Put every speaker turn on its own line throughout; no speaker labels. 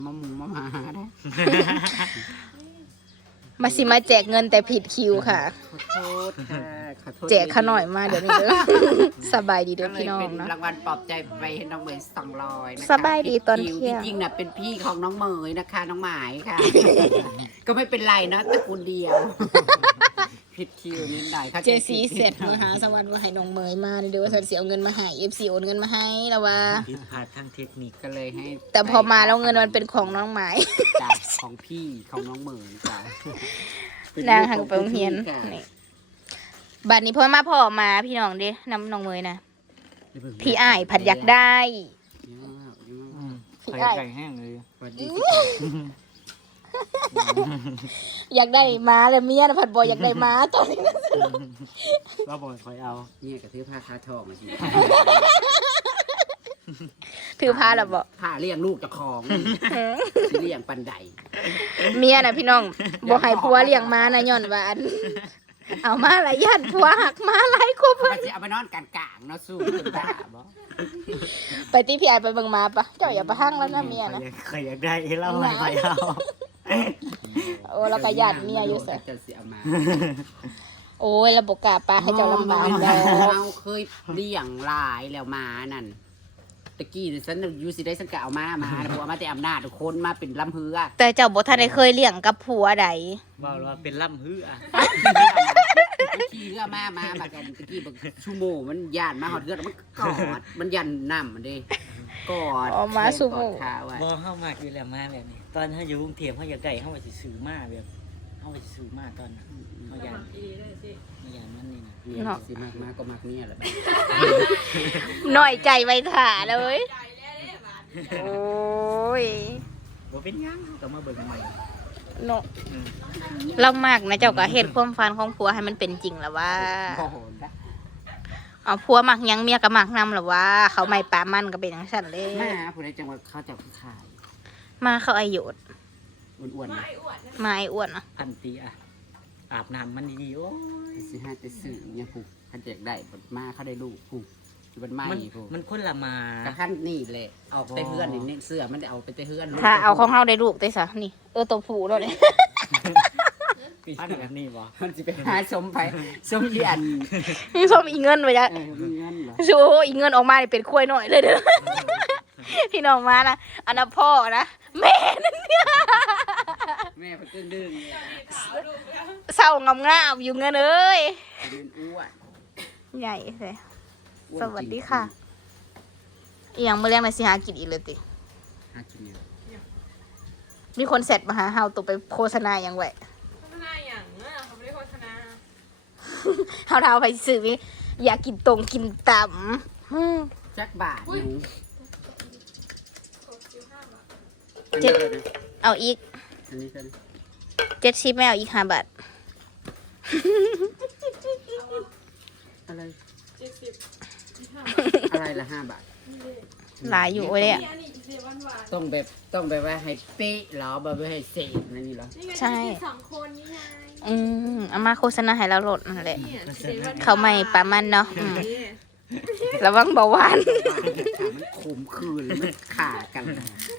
มาได้
มาสิมาแจกเงินแต่ผิดคิวค่ะ
ขอโทษค่ะขอโทษ
แจกขน่อยมาเดี๋ยวนี้เด้อ สบายดีเด้อพี่น้อง
เป็น
เนาะ
รางวัลปลอบใจไปให้น้องเหมย200นะคะ
สบายดีตอนเที่ยง
จริงๆน่ะเป็นพี่ของน้องเหมยนะคะ น้องหมายค่ะ ก็ไม่เป็นไรนะตระกูลเดียว ผิดคิวนิดหน่อยค่ะ
เจซีเสร็จมือหาสวรรค์ว่าให้น้องเมยมาเดี๋ยวว่าฉันสิเอาเงินมาให้ FC โอนเงินมาให้แล้วว่า
ผิดพลาดทางเทคนิค
ก็เลยให้
แต่พอมาแล้วเงินมันเป็นของน้องหมาย
จากของพี่ของน้องเหมยค่ะ
นางหังไปโรงเรียน
ค่ะ
นี่บัดนี้พ่อมาพ่อมาพี่น้องเด้น้ำน้องเมยนะพี่อ้ายผัดอยากได้
ไข่ไก่แห้งเลย
สวัสดี
อยากได้ม้าแล้วเมียนะผัดบอยอยากได้ม้าตอนนี้
ว่าบอยคอยเอา
เนี่ยกระทืบผ้าคาทองมาสิ
ถือพาแล้วบอก
ผ้าเลี้ยงลูกเจะของที่เลี้ยงปันได
เมียนะพี่น้องบอกให้ผัวเลี้ยงม้านะย้อนว่าอันเอามาหลายยันผัวหักม้าหลายกว่าเพิ่
มัน นจะเอาไปนอนกลางๆเนาะสู้กันได้บ่
ไปที่พี่ไอไปเบิ่งม้าปะเจ้าอย่าไปห้างแล้วนะเมียนะ
ใครอยากได้เล่าให้ใครเอา
โอ้เราก็ญาติเมียอยู่สิ
จะเสียมา
โอ้ยระบบกาปลาให้เจ้าลำบากแล้ว
เราเคยเลี้ยงหลายแล้วมานั่นตะกี้ฉันอยู่สิได้ฉันก็เอามาผัวมาแต่อำนาจทุกคนมาเป็นลำเฮือ
แต่เจ้าบ่ทันได้เคยเลี้ยงกับผัวใด
ว่าเป็นล่ำฮื้ออ่ะ
ขี่เรือมาบักกันตะกี้บักชั่วโมงมันย่านมาหอดเรือแล้วมันกอดมันยันน้ำมันเด้กอด
ออกมาสุโม
กอดขาไว้
บ่เข้ามากอยู่แล้วมาแบบนี้ ตอนเขาอยู่กรุงเทพเขาอยากได้เขาไปซื้อมาแบบเขาไปซื้อมาตอนนั้นเขาอยากมันนี่นะ
เนี่ยสิมากก็มากเนี่ยแหละ
หน่อยใจไว้ถ่าเลยโอ้ย
บ่เป็นหยังเขาก็มาเบิ่งใหม่
เนาะเรามากนะเจ้าก็เฮ็ดความฝันของผัวให้มันเป็นจริงแล้วว่า
โอ้โหนะ
เอาผัวมักหยังเมียก็มักนำแล้วว่า เขาไม่ปลามันก็เป็นอย่างฉันเลย
แม่ผู้ใดจังหวัดเขาจะขาย
มาเขาอายุด
อ้วนๆนะ
มาไอ้อ้วนอ่ะ
พันตีอ่ะอาบน้ำมันดีๆโอ้ย
สิห้าจะสื่อเนี่ยผูกขันแจกได้ผลมาเขาได้ลูกผูกอยู่บนไม้
มัน
ผูก
มันคนละมาก
ระขั้นนี่แหละออกแต่เฮือนนี่เสื้อมันได้เอาไปแต่เฮือน
ถ้าเอาของเฮาได้ลูกได้ซะนี่ตัวผู้แล้วเนี่ย
พันแบบนี้บ่
มันจะไปหาสมไปสมเรียน
นี่ส้มอีเงินไปจ้ะ
มีเงินเหรอ
ชูอีเงินออกมานี่เป็นกล้วยหน่อยเลยเด้อ พี่น้องมานะอันนั้นพ่อนะแม่นั่นเนี่ย
แม่ไปตึ้งดึง
เศร้างำงามอยู่เงินเอ้ย
เป็นอ้วน
ใหญ่เลย
อ้น
สวัสดีค่ะอีหยังมาเลี้ยงในสิหากินอีกเลยติ
หากินเนี่ย
มีคนเสร็จมาหาเฮาตัวไปโฆษณาอย่างไว้
โฆษณาอย่างเขาไม่ได้โฆษณา
เฮาเท้าไปซื้อวิอยากกินตรงกินต่ำอืม
จักบาทหนู
เจ็ด เอาอีก
อันนี้กัน
70ไม่เอาอีก5 บาท
อะไร
70
อะไรละ5 บาท
หลายอยู่โอ้ยเนี่ย
อันนี้เสียหวาน
ต้องแบบว่าให้เป๊ะเหรอแบบว่าให้เศษนั่นนี่เหรอ
ๆนี่ไง
ใช่
สองคนนี่ไง
เอามาโฆษณาให้เราโหลดนั่นแหละ
เนี่ยเสียหวานๆ
เขาไม่ปลามันเนาะระวังเบาหวาน
ขามันขมคืนมันขาดกันนะ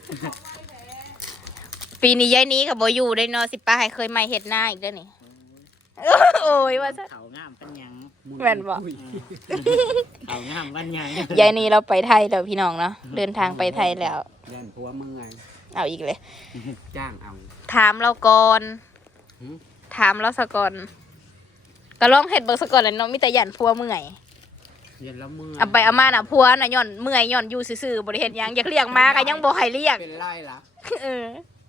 ปีนี้ยายนี้กับโบอยู่ได้เนาะสิป้าให้เคยไม่เห็ดหน้าอีกเด้อนี่ โอ้ยว่าซะ
เขางามกันหยัง
แม่นบ่
เขางามกันหยัง
ยายนี้เราไปไทยแล้วพี่น้องเนาะเดินทางไปไทยแล้ว
เล่นผัวเมื่อย
เอาอีกเลย
จ้างเอา
ถามเราก่อน
หืม
ถามเราสะก่อนก็ลองเห็ดเบิกสะก่อนแหล้วเนาะมีแต่หยันพัวเมื่อย
เย็นแล้วเมื่อย
เอาไปเอามาน่ะพัวน่ะย่อนเมื่อยย่อนอยู่ซื่อๆบ่ได้เฮ็ดหยังอยากเรียกมาก็ยังบ่ให้เรียก
เป็นไรล่ะ
เออ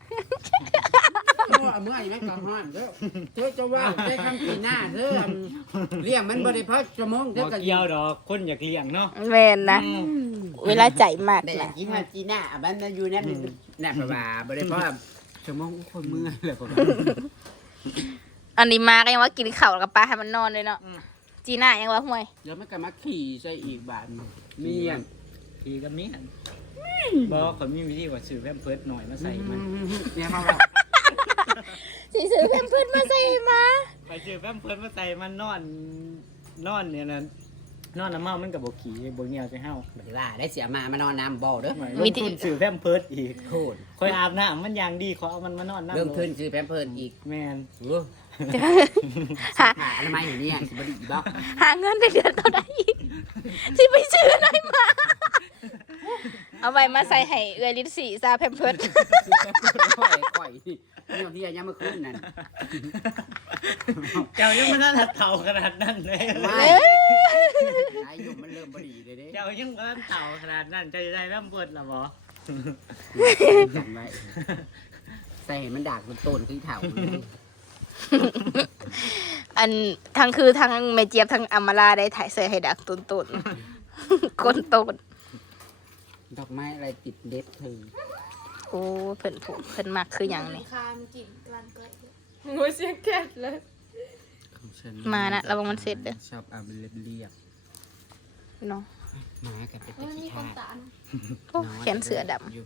เอาเมื่อยไหมกำห้อนเด้อเธอจะว่าได้คำปีหน้าเธอเลี้ยงมันบริพัตรชั่วโมงเธ
บ่
อก็
เกี่ยวดอกคนอยากเลี้ยงเนาะ
แม่นนะ เวลาใจมาก
แต่
นะ
จีน่าจีน่าอ่ะมันอยู่นั่นน่ะประมาบริพัตรชั่วโมงคนเมื่อยเลยผม
อันนี้มาก็ยังว่ากินข้าวแล้วกับปลาให้มันนอนเลยเนาะจีน่ายังว่าห่วย
แล้วมันก็มาขี่ใส่อีกบาทเมียน
ทีกับเมียนบ่เขามีวิธีว่าซื้อแพมเพิร์สหน่อยมาใส่มัน
เนี่ยเขา
สิซื้อเพิ่นมาใส่มา
ไปซื้อแพมเพิร์สมาใส่มันนอนเนี่ยนะนอนน้ำเมามันกับบ่ขี่บ่เหี่ยวใจเฮา
บ่ได้ว่าได้เสียมามานอนน้ำบ่เด้อ
ลงทุนซื้อแพมเพิร์สอีก
โคตร
คอยอาบน้ำมันอย่างดีขอเอามันมานอนน้ำ
เริ่มขึ้นซื้อแพมเพิร์สอีก
แม่น
โอ้หาอนามัยอยู่เนี่ยสิบ่ดีบ่
หาเงินได้เดือนเท่าใดอีกสิไปซื้ออะไรมา เอาไว้มาใส่ให้เอื้อยลิ้นสีซาแพมเพิร์ส
ข่อยเนี่ยที่ยังมาขึ้นนั่น
เจ้ายังไม่ทันเฒ่าขนาดนั้นเลย
ไม่อายุมันเริ่มบ่ดีเลยเด้
เจ้ายังไม่ทันเฒ่าขนาดนั้นเจะได้แพมเพิร์สล่ะบ่
จำไว้ใส่ให้มันดากมันต้นคือเถ่าเลย
อันทั้งคือทั้งแม่เจี๊ยบทั้งอำมาลาได้ถ่ายใส่ให้ดักต้นๆก้นต้น
ดอกไม้อะไรติดเด็ดเธอ
โอ้เพิ่นผูกเพิ่นมักคือหยังนี่
คามกินกลั่นก้อยโอ้ยเสียงแก๊สเลย
ของฉัน
มานะระวังมันเสร็จเด้อ
ชอบเอาไปเรียบ
เนาะ
ๆมากับเป็น
เอ
ตะ
อ
กี้
มีคน
ทา
ตาน
โอ้แขนเสือดำ
อยู่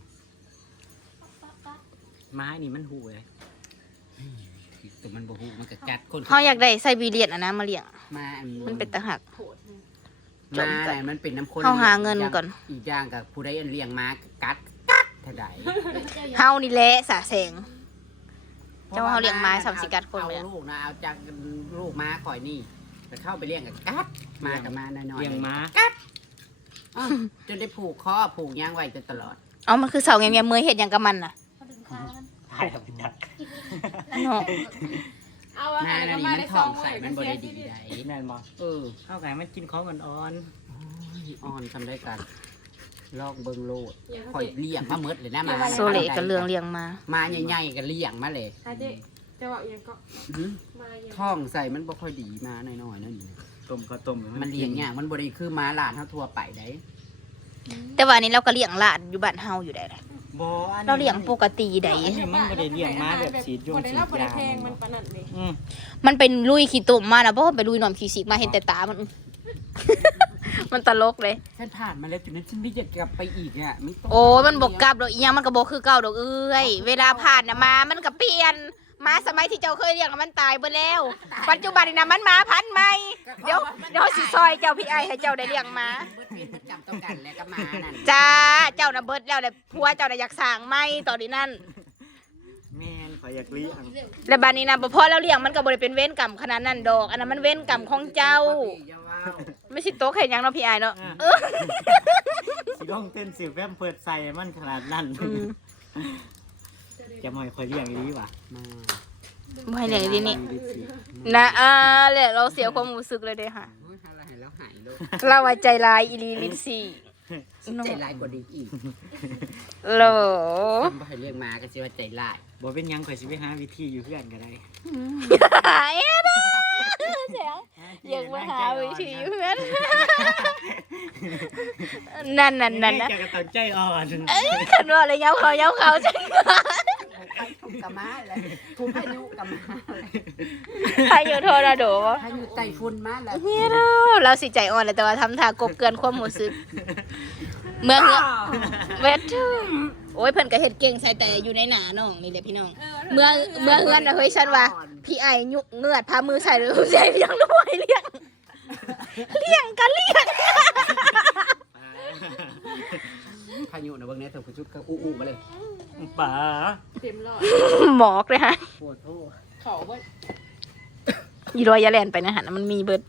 ไม้นี่มันหูเลย
แต่มันบ่ฮู้มันก็กัดคน
เฮาอยากได้ไซบีเรียนอะนะมาเลี้ยง
มาอัน
มันเป็นตะหัก
โผดเลย
มาอะไรมันเป็นน้ำข้น
เฮาหาเงินก่อน
อีกอย่างกับผู้ใดอันเลี้ยงมากัดเท่าใด
เฮานี่แหละสะแสง เจ้าว่าเขาเลี้ยงม้าสามสิกัดคนเลย
เอาลูกนะเอาจากลูกม้าข่อยนี่แต่เข้าไปเลี้ยงกับกัดมากับมาน้อยๆ
เลี้ยงม้า
อ้าวจนได้ผูกคอผูกย่างไว้จนตลอด
เอามันคือเสาแง่ๆเมยเฮ็ดหยังกับมันน่ะ
เขาดึงขามัน
ให้กับจัก
เนาะ
เอาอะ
มา
ไร
นั่
ก็
น
มา
นี่มั
ได้
น
ส
ท้
อ
อง ง
มือ
ใส่มันบริดีได้
แม่นบ่
เออ
เอาไก่มันกินของอ่อน
อ่อนทำได้กันลอกเบิงโลดข่อยเลี้ยงมาเมดเลยนะมา
โซเลกับเรื่องเลี้ยงมา
มาใหญ่ๆก็เลี้ยงมาเลย
ฮะเจ๊จะบอกยังก็
หือ
มาอย่าง
ท้องใส่มันบ่ค่อยดีมาน้อยๆนั่นนี่
ๆต้มข้าวต้ม
มันเลี้ยงยากมันบริคือม้าหลานเท่าทั่วไปได้
แต่ว่าอันนี้เราก็เลี้ยงหลานอยู่บ้านเฮาอยู่ได้เลย
บ่อันนี้
เราเลี้ยงปกติได้
อันนี้มันบ่ได้เลี้ยงม้าแบบฉีดยุง
บ่ได้
ฉีด
รับบ่ได้
ยา
แพงมันปานนั้นเลย
อืม
มันเป็นลุยขี้ตุ่มมานะเพราะว่าไปลุยหนอมขี้สิกมาเห็นแต่ตามัน มันตลกเลย
ฉันผ่านมาแล้วจุดนั้นฉันไม่อยากกลับไปอีกอ่ะไม่ต้อง
โอ้ยมันบกกลับดอกอีหยังมันก็บ่คือเก่าดอกเอ้ยเวลาผ่านน่ะมามันก็เปลี่ยนมาสมัยที่เจ้าเคยเลี้ยงน่ะมันตายไปแล้ว ปัจจุบันนี่นะมันมาพันธุ์ใหม่เดี๋ยวสิซอยเจ้าพี่ไอให้เจ้าได้เลี้ยงมา
เบิดเปลี่ยนประจำต้องกันแล้วก็มานั่น
จ้าเจ้าน่ะเบิดแล้วแหละผัวเจ้าน่ะอยากสร้างใหม่ตอนนี้นั่น
แม่นขอยอยากเลี้ยง
แล้วบัดนี้นะบ่พอเราเลี้ยงมันก็บ่ได้เป็นเว้นกรรมขนาดนั้นดอก อันนั้นมันเว้นกรรมของเจ้า
อย่าว้าว
ไม่สิโต๊ะเห็นหยังเนาะพี่ไอายเนาะ
สิลองเต้นสิแพมเพิร์สใส่มันขนาดนั้น
อืม
จะมาให้คอยเลี้ยงดีว่ะ
มา
บ่ให้เลี้ยงดีนี่นะแหละเราเสียความรู้สึกเลยเด้อค่ะ
โอ้ยอะไรให้แล้วหายโลก
เราว่าใจร้ายอีหลีลินซี่
ใจร้ายกว่าดีอีก
โหล
ทำบ่ให้เรื่องมาก็สิว่าใจร้าย
บ่เป็นหยังข่อยสิไปหาวิธีอยู่เพื่อนก็ได้
เอ๊ะนะเสียงอยากมาหาวิธีอยู่เพื่อนนั่นๆๆนะ
จะกระตังใจอ่อน
คันว่าอะไรเย้าเขาจัง
ไปทุกกะมาเลยทุกพายุกะมาเลย
พายุโทรโด
พายุไต้ฝุ่นมาแล้ว
เฮียเราสิใจอ่อนเลยแต่ว่าทำท่ากบเกินความรู้สึก เมื่อเฮือเวทโอ้ยเพิ่นก็เฮ็ดเก่งใส่แต่อยู่ในหนาน้องนี่แหละพี่น้อง เมื่อเฮือนน่ะเฮ้ยฉันว่า พี่ไอ้ยุเงือดพามือใส่เลยใส่ยังน้อยเลี้ยงกันเลี้ยง
พายุนะเบิ่งแน่เถอะคือชุดก็อู้ๆมาเลย
ป๋า
เต็มรอด
หมอกเลยฮะ
ปวดโทษ
เขาว่า
อีรอยอยาแลนไปนะฮะมันมีเบิด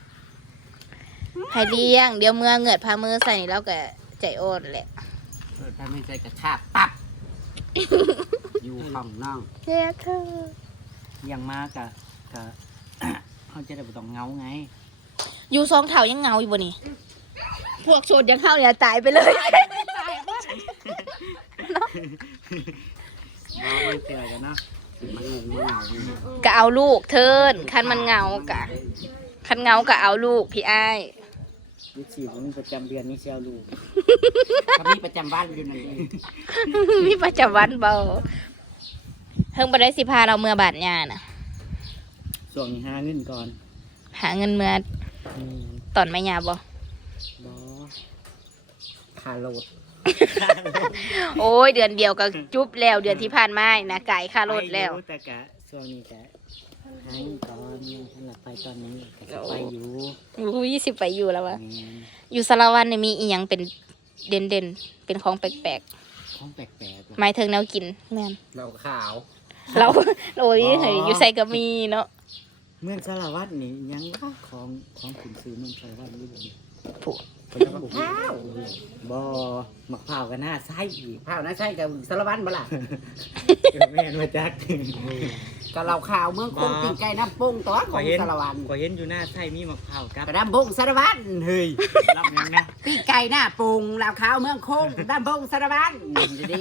ให้เลี้ยงเดี๋ยวเมื่อเงือดพามือใส่นี่แล้วก็ใจอ่อนแหละ
เปิดถ้าไม่ใจกระชากปั๊บอยู่ห้องน้อง
เจ้าเธอ
เลี้ยงมากะ เขาจะได้บ่ต้องเหงาไง
อยู่สองเถายังเงาอยู่บ่นี่พวกโสดยังเข้าเนี่ยตายไปเลย
บ่มันเตือนกันเนาะ
มันงงมันเหงาอยู่
ก็เอาลูกเทินคันมันเหงากะคันเหงาก็เอาลูกพี่อ้าย
ยี่สิบผมประจำเดือนนี้เชียวลูก
เขามีประจำบ้านอยู่นั่นเอง
มีประจำวันเบาเพิ่งไปได้สิพาเราเมื่อบาทยาน่ะ
ส่วนนี้หาเงินก่อน
หาเงินเมื่อตอนไม่ยาบ่
บ่
คาโรด
โอ้ยเดือนเดียวก็จุบแล้วเดือนที่ผ่านมานะไก่ค่ารถแล้ว
ไปอยู่แต่กะส่วนนี้กะให้ตอนท่านไปตอนนี้ก็จะไปอยู่
อู้20ไปอยู่แล้ววะ
แม่น
อยู่สารวันเนี่ยมีอีหยังเป็นเด่นๆเป็นของแปลก
ของแปลก
ๆหมายถึงแนวกินแม่น
เราขาว
เรา โอ้ยเฮ้ยอยู่ใส่ก็มีเนาะ
ๆเมืองสารวัตรนี่ยังว่าของขุนซื้อเมืองสารวัตรนี่บ่มี
ผู้
คนละบ่ข้าวบ่มะพร้าวก็น่าใส่อีก
ข้าวน่าใช่กับสารวัตรบ่ล่ะ
แม่นมาจัก
ก็เราขาวเมืองคงปิ้งไก่น้ำปงตัวของสารวัตร
ก็เห็นอยู่หน้าใส่มีมะพร้าวกับ
กระดำบงสารวัตรเฮ้ย
รับยังนะ
ปิ้งไก่หน้าปงเราขาวเมืองคงดำบงสารวัตรดี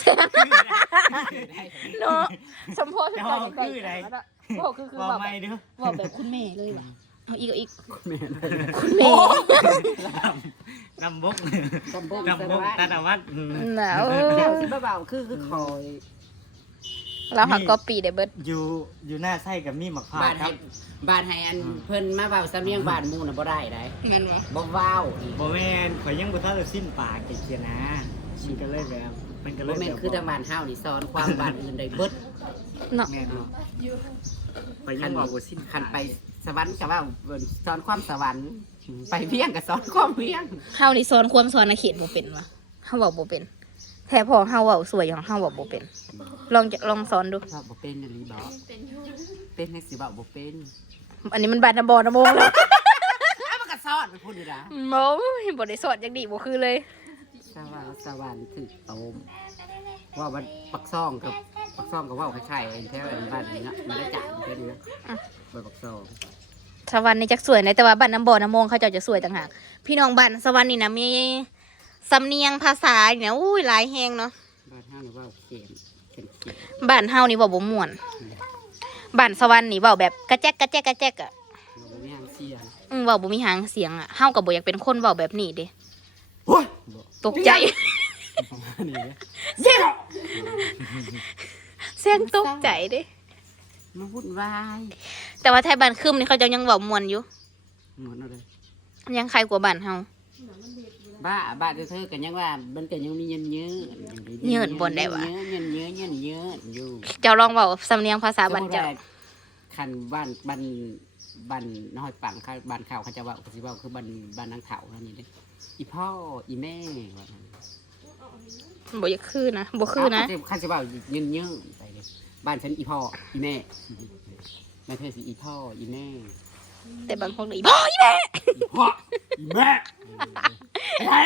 เนาะสมโพธิ
จะ
ก่
ห้
อ
อน ง
ไก่
คืออะไร
บอกคือ
บอก
แบบ
ไม่เด้อ
บอกแบบคุณแม่เลยว่ะเอาอีก
แม่
คุณแม่
ลำบก
ดำบง
ลำ
สาร
บก
วัตร
ตาดาวัด
หนาว
เจ้าสิเบาๆคือคอย
เราหักก็ปีได้เบิด
อยู่หน้าไส้กับมีมะพร้าว
บ้าน
ค
ให้
รับ
บ้านให้อันเพิ่นมาเบาสำเนียงบ้านหมู่น่ะบ่ได้ได้
แม่นวะ
บ่ว้าวอีก
บ่แม่นข่อยยังบ่ทันได้สิ้นปากเกียนะมันก็เลยแบบมันก็เล
บ่
ย
แม่นคือทางบ้านเฮานี่สอนความบ้านอื่นได้เบิด
เนาะ
แม่นเนาะข่อยยังบอกว่าสิ้น
คันไปสวรรค์ก็ว่าสอนความสวรรค์ไปเวียงก็สอนความเวียง
เฮานี่สอนความสอนอาเขตบ่เป็นวะเฮาเว้าบ่เป็นแท้พอเฮาเว้าสวยของเฮาเว้าบ่เป็นลองสอนดู
ว่าบ่เป็นอีหลีบ่เป็นให้สิเว้าบ่เป็น
อันนี้มันบาดน้ำบ่น้ำมงแล้ว
อ้าวมันก็สอนมันพูดอยู่นะ
โอ้ยบ่ได้สอนจังดีบ่คือเลย
สวรรค์ถึกโตมว่ามันปักซ่องกับปักซ่องกับว่าคล้ายๆแถวอันบ้านนี้เนาะมันได้จ่ายมันก็ดีนะไปปักซ่อง
สวรรค์นี่จักสวยนะแต่ว่าบ้านน้ำบ่อน้ำมงเขาเจ้าจะสวยต่างหากพี่น้องบ้านสวรรค์นี่นะมีสำเนียงภาษาเนี่ยอุ้ยหลายแฮงเนาะ
บ้านห้าหรือว่าเขียนเขียน
บ้านเฮานี่เว้าบ่ม่วนบ้านสวรรค์นี่เว้าแบบกระแจกกระแจกกระแจกอ่ะ
เราไม่ยังเสียง
เว้าบ่มีหางเสียงอ่ะเฮาก็บ่อยากเป็นคนเว้าแบบนี้เด้
โอ้ย
ตกใจ
นี่นะ
เสียงเสียงตกใจเด้
มาวุ่นวาย
แต่ว่าไทยบ้านคึมนี่เขาเจ้ายังเว้าม่วนอยู่
หมดเลย
ยังใครกว่าบ้านเฮา
บ้านเธอกันยังว่ามันกันยังมีเยินเยอะ
เยินบ่ได้วะ
เยินเยอะอยู่
เจ้าลองเว้าสำเนียงภาษาบ้านเจ้า
คันบ้านน้อยปังเขาบ้านเขาเขาจะว่าเขาจะว่าคือบ้านนางเถาแล้วนี่เด้อีพ่ออีแม่ว่างั้น
บ่อยากคือนะบ่คือนะ
เขาจะว่าเยินเยอะไปเลยบ้านฉันอีพ่ออีแม่แม่เธอสิอีพ่ออีแม่
แต่บางคนก็อีพ่ออีแม่
อีพ่ออีแม่ไอ้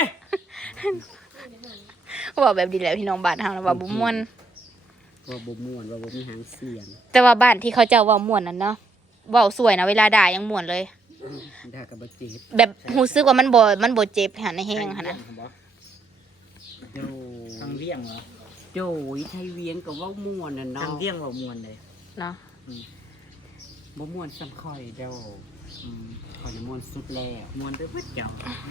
บอกแบบดีแหล้วพี่น้องบ้านเฮานะว่าบ่ม่วน
ว่าบ่ม่วนว่าบ่มีหางเสียง
แต่ว่าบ้านที่เขาเจ้าเว้าม่วนนั่นเนาะเว้าสวยนะเวลาด่ายังม่วนเลย
ด่ากับบ่เจ็บ
แบบรู้สึกว่ามันบ่เจ็บหันในแห้งหั่นนะ
โด
ทางเลี่ยงเหรอ
โดยไทยเวียงก็เว้าม่วนน่ะ
ทา
เนาะ
งเลี่ยงว่ามวนเลย
เนาะ
บ่ม่วนซ้ำข่อยเด้อข่อยน่ะม่วนสุดแล้ว
มวนด้วยพุทธเจ้า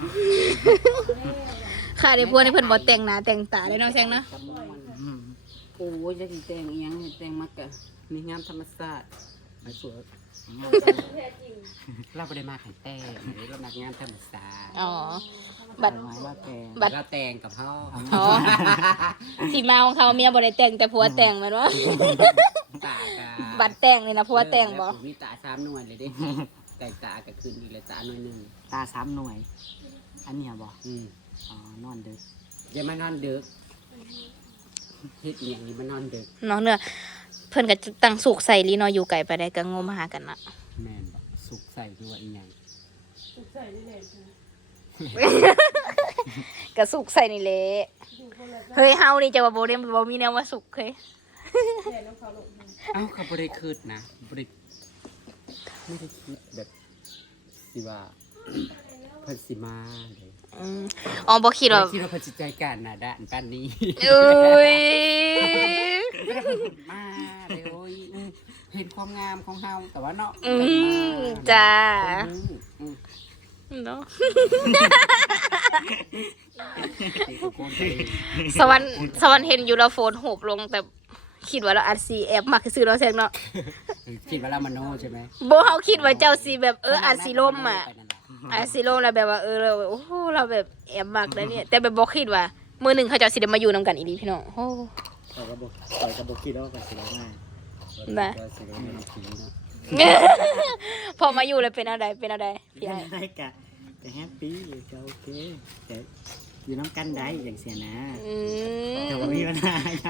ค่ะได้พวกนี้เพิ่นบ่แต่งหน้าแต่งตาได้เนาะแซงเนาะ
ก็ม่วนโอ้ยจะสิแต่งอีหยังให้แต่งมักกะมีงามธรรมชาติมาสวยเราบ่ได้มาให้แต่งเรามางามธรรมชาติ
อ๋อบัด
เราแต่ง
บัด
เราแต่งกับพ่อ
อ๋อสิมาของเขาเมียบ่ได้แต่งแต่ผัวแต่งแม่นบ่
ตากะ
บัดแต่งนี่นะผัวแต่งบ่
มีตา3หน่วยเลยเด้แต่งตาก็ขึ้นอีกแล้วตาหน่วยหนึง
ตา3หน่วย อันเนี้ยบ่
อ๋อนอนดึก
อ
อย่ามานอนดึกเฮ็ดอหย่างนี้มานอนดึก
เนาะเนื้อเพิ่นก็ตั้งสุกใส่ลีเนาะอยู่ไกลไปได้ก็งมหากันน่ะ
แม่นบ่สุกใส่คือว่าอีหยัง
ใส่ได้เลย
ก็สุกใส่นี่แหละเฮ้ยเฮานี่จะว่าบ่มีแนวว่าสุกเฮ้ย
แดดน้ำเขาลง
เอ้าเขาบ่ได้คิดนะบ่ได้ไม่ได้คิดแบบสิว่าเพิ่นสิมาเลย
อ๋อบ่คิดว่า
ไม่คิดว่าเพิ่นสิใจกันน่ะด้านปานนี้
เอ้ย
ไม่ได้เพิ่นมาเลยโอ้ยเห็นความงามของเฮาแต่ว่าเนาะ
จ้า
อืม
เนาะ
นี่ก็โกนไป
สวรรค์เห็นอยู่แล้วโฟนโหบลงแต่คิดว่าเราอาจสิแอบมักซื้อเราแซงเนาะ
คิดว่าเรามโนใช่ไหม
บ่เฮาคิดว่าเจ้าสิแบบอาจสิล่มอ่ะอาจสิล่มแล้วแบบว่าเราโอ้โหเราแบบแอบมักแล้วเนี่ยแต่แบบบ่คิดว่ามื้อหนึงเขาเจ้าสิได้มาอยู่นํกันอีหลีพี่น้องโอ้
ข่อยก็บ่คิดว่าข่อยสิได้มา
นะ
ว่าสิได้มากินเนาะ
พอมาอยู่เลยเป็นอะไรเป็นอะไรพี่ไอ้
ได้กะแฮปปี้ก็โอเคแต่อยู่น้ำกันได้อย่างเสียนะแต่ว่ามีปัญหาอย่าง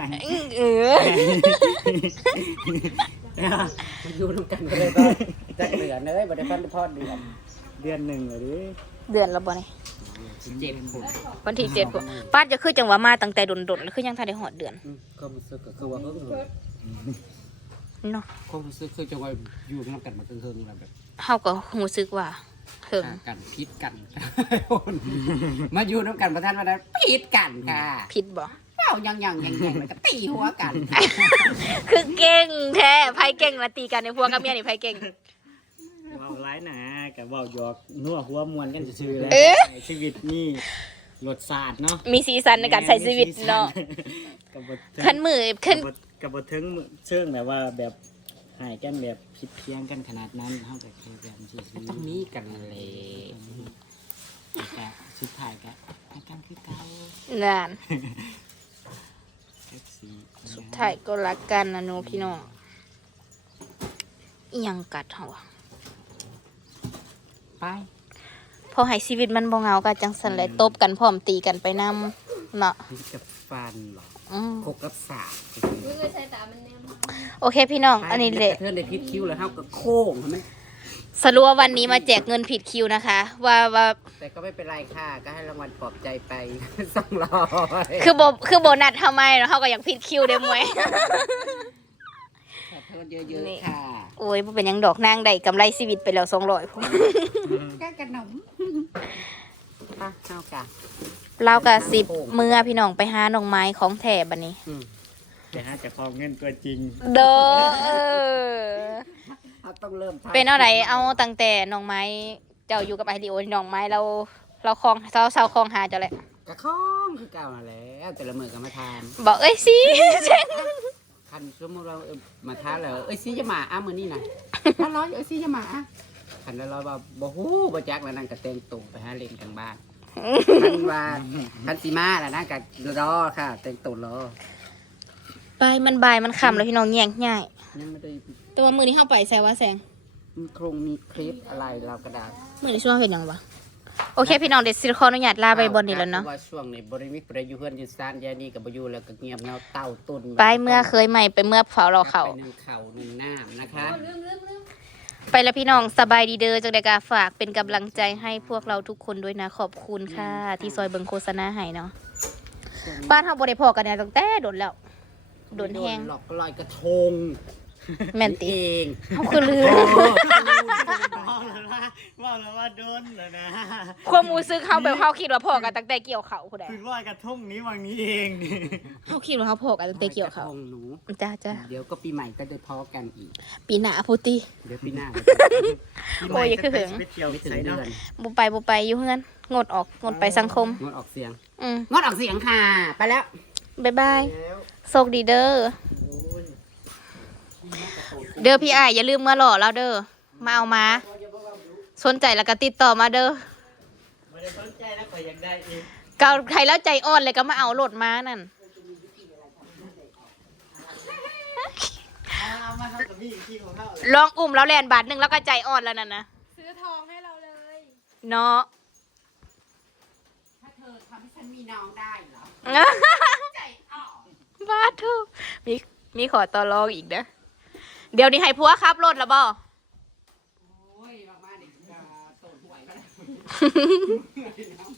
มันอยู่ร่วมกันก็เลยว่าจักเดือนเลยบ่ได้ฟันพอดเดือน
เดือนหนึ่งเลยดิ
เดือนละบ่นี่
7คน
วันที่7พุ่นป้าจะคือจังหวะมาตั้งแต่ดนๆแล้วคือยังทันได้ฮอดเดือน
ก็รู้สึกก็คือว่าเฮิง
เนาะ
ความรู้สึกคือจังว่าอยู่ร่วมกันมาเฮิงๆแล้วแบบ
เฮาก็รู้สึกว่าเถิง
ฆ่ากันพิษกัน มาอยู่ร่วมกันประท่านว่านั้นพิษกันค่ะ
ผิดบ่
เป้ายังแล้วก็ตีหัวกัน
คือเก่งแท้ไผเก่งมาตีกันในพวกกับเมียนี่ไผเก่ง
เว้าร้ายหนากับเว้าหยอกนัวหัวมวนกันซื่อๆแล้ว
เอ๊ะ
ชีวิตนี่รสชาติเนาะ
มีสีสันในการใช้ชีวิตเนาะ
กับบท
ขึ้นมือขึ้น
กับบทถึงเชิงแบบว่าแบบหายกันแบบผิดเพี้ยงกันขนาดนั้นเฮาก็แค่แบบซื่อๆ
ต้องมีกันเลย
แต่สุดท้ายก็ให้กันคือเก่า
นั่น
แท็กซี่
สุดท้ายก็รักกันนะหนูพี่น้องอิหยังกัดเฮาอะ
ไป
พอให้ชีวิตมันบ่เหงาก็จังซั่นแหละตบกันพร้อมตีกันไปนํเนาะ
พิษกับฟันเหรอ
อืม
คกกับสาก
โอเคพี่น้อง อันนี้แหละ
เทือนได้พิษคิ้วแล้วเท่ากับโค้งเห็นไหม
สรุปว่าวันนี้มาแจกเงินผิดคิวนะคะ ว่า
แต่ก็ไม่เป็นไรค่ะ ก็ให้รางวัลปลอบใจไป 200
คือโบนัสทำไมเนาะเฮาก็อยากผิดคิวได้มวย
ขอโทษเยอะๆค่ะ
โอ้ยบ่เป็นหยังดอกนางได้กำไรชีวิตไปแล้ว200พุ่น
แก้ขนมอ่ะเอากะ
เราก็สิบเมื่อพี่น้องไปหาหนองไม้ของแถบัดนี้
แต่หาจะพอเงินตัวจริง
เด้อ
เอาต้องเริ่มทำ
เป็นเอาไหนเอาตั้งแต่หนองไม้เจ้าอยู่กับไอริโอหนองไม้เราคลองเซาคลองหาเจ้าแหละ
กระข้องคือเก่าน่ะแหล้วแต่ละมือก็มาทาน
บอกเอ้ยสิ
คันสมมติเรามาทานแล้วซีจะมามื้อนี้น่ะถ้าร้อยซีจะมาคันแล้วเราว่าบ่ฮู้บ่จักแล้วนั่นก็แต่งตัวไปหาเล่นกันบ้านคันว่าคันสิมาแล้วนั่นก็รอค่ะ แต่งตัวรอ
ไปมันบ่ายมันค่ำแล้วพี่น้องแย่งง่าย
ยังไม่ได้
แต่ว่ามือนี้เข้าไปแซวว่าแซง
มีโครงมีคลิปอะไรเรากระดาษ
มือนี้ช่วงเห็นยังวะโอเคพี่น้องเดี๋ยวสิขออนุญาตลาไปบนนี้แล้วเนาะ
ว่าช่วงนี้บริวิตรอยู่เพื่อนอยู่ซานยานี่กับบอยู่แล้วก็เงียบเงาเต่าตุน
ไปเมื่อเคยใหม่ไปเมื่อเผาเราเขา
ไปหนึ่งเข่าหนึ่งน้ำนะคะ
ไปแล้วพี่น้องสบายดีเด้อจังไดกาฝากเป็นกำลังใจให้พวกเราทุกคนด้วยนะขอบคุณค่ะ ที่ซอยเบิงโฆษณาให้เนาะบ้านเฮาบ่ได้พอกันเนี่ยตั้งแต่โดนแล้วโดนแห้ง
หลอกลอยกระทง
แม่นติ
เอง
เฮาคือลืม
ว่าแล้วว่าโดนแล้วนะ
ความรู้สึกเฮาแบบเฮาคิดว่าพอกันตั้งแต่เกี่ยวเขาผู้ใด
คือลอยกระทงนี้วันนี้เองนี่
เฮาคิดว่าเฮาพอกันตั้งแต่เกี่ยวเขา
ลอกระทงหนู
จ้าจ้า
เดี๋ยวก็ปีใหม่ก็ได้พอกันอีก
ปีหน้าพุติ
เดี๋ยวปีหน้า
โอ้ยอย่าคือเหิง
ไปเที่ยว
ไม่ถึง
ใส่
เดื
เนาะ
อน
บ่ไปอยู่เฮือนงดออกงดไปสังคม
งดออกเสียง
อืม
งดออกเสียงค่ะ ไปแล้ว
บ๊ายบาย
แล้ว
โชคดีเด้อเด้อพี่อ้ายอย่าลืมมาหล่อแล้วเด้อมาเอามาสนใจแล้วก็ติดต่อมาเด้อ
ไม่ได้สนใจแล้วก็อยากได้เอง
เกาใครแล้วใจอ่อนเลยก็มาเอาโหลดมานั่น
เอามาทำกับพี่ที่ของเขา
ลองอุ้มแล้วแลนบาทหนึ่งแล้วก็ใจอ่อนแล้วนั่นนะ
ซื้อทองให้เราเลย
เนาะ
ถ้าเธอทำให้ฉันมีน้องได้เหรอ ใจอ่อน
บาทูมีขอต่อรองอีกนะเดี๋ยวนี้ให้ผัวขับรถแล้วบ่
โอ้ยมากๆเด็กโตหวยไปแล้ว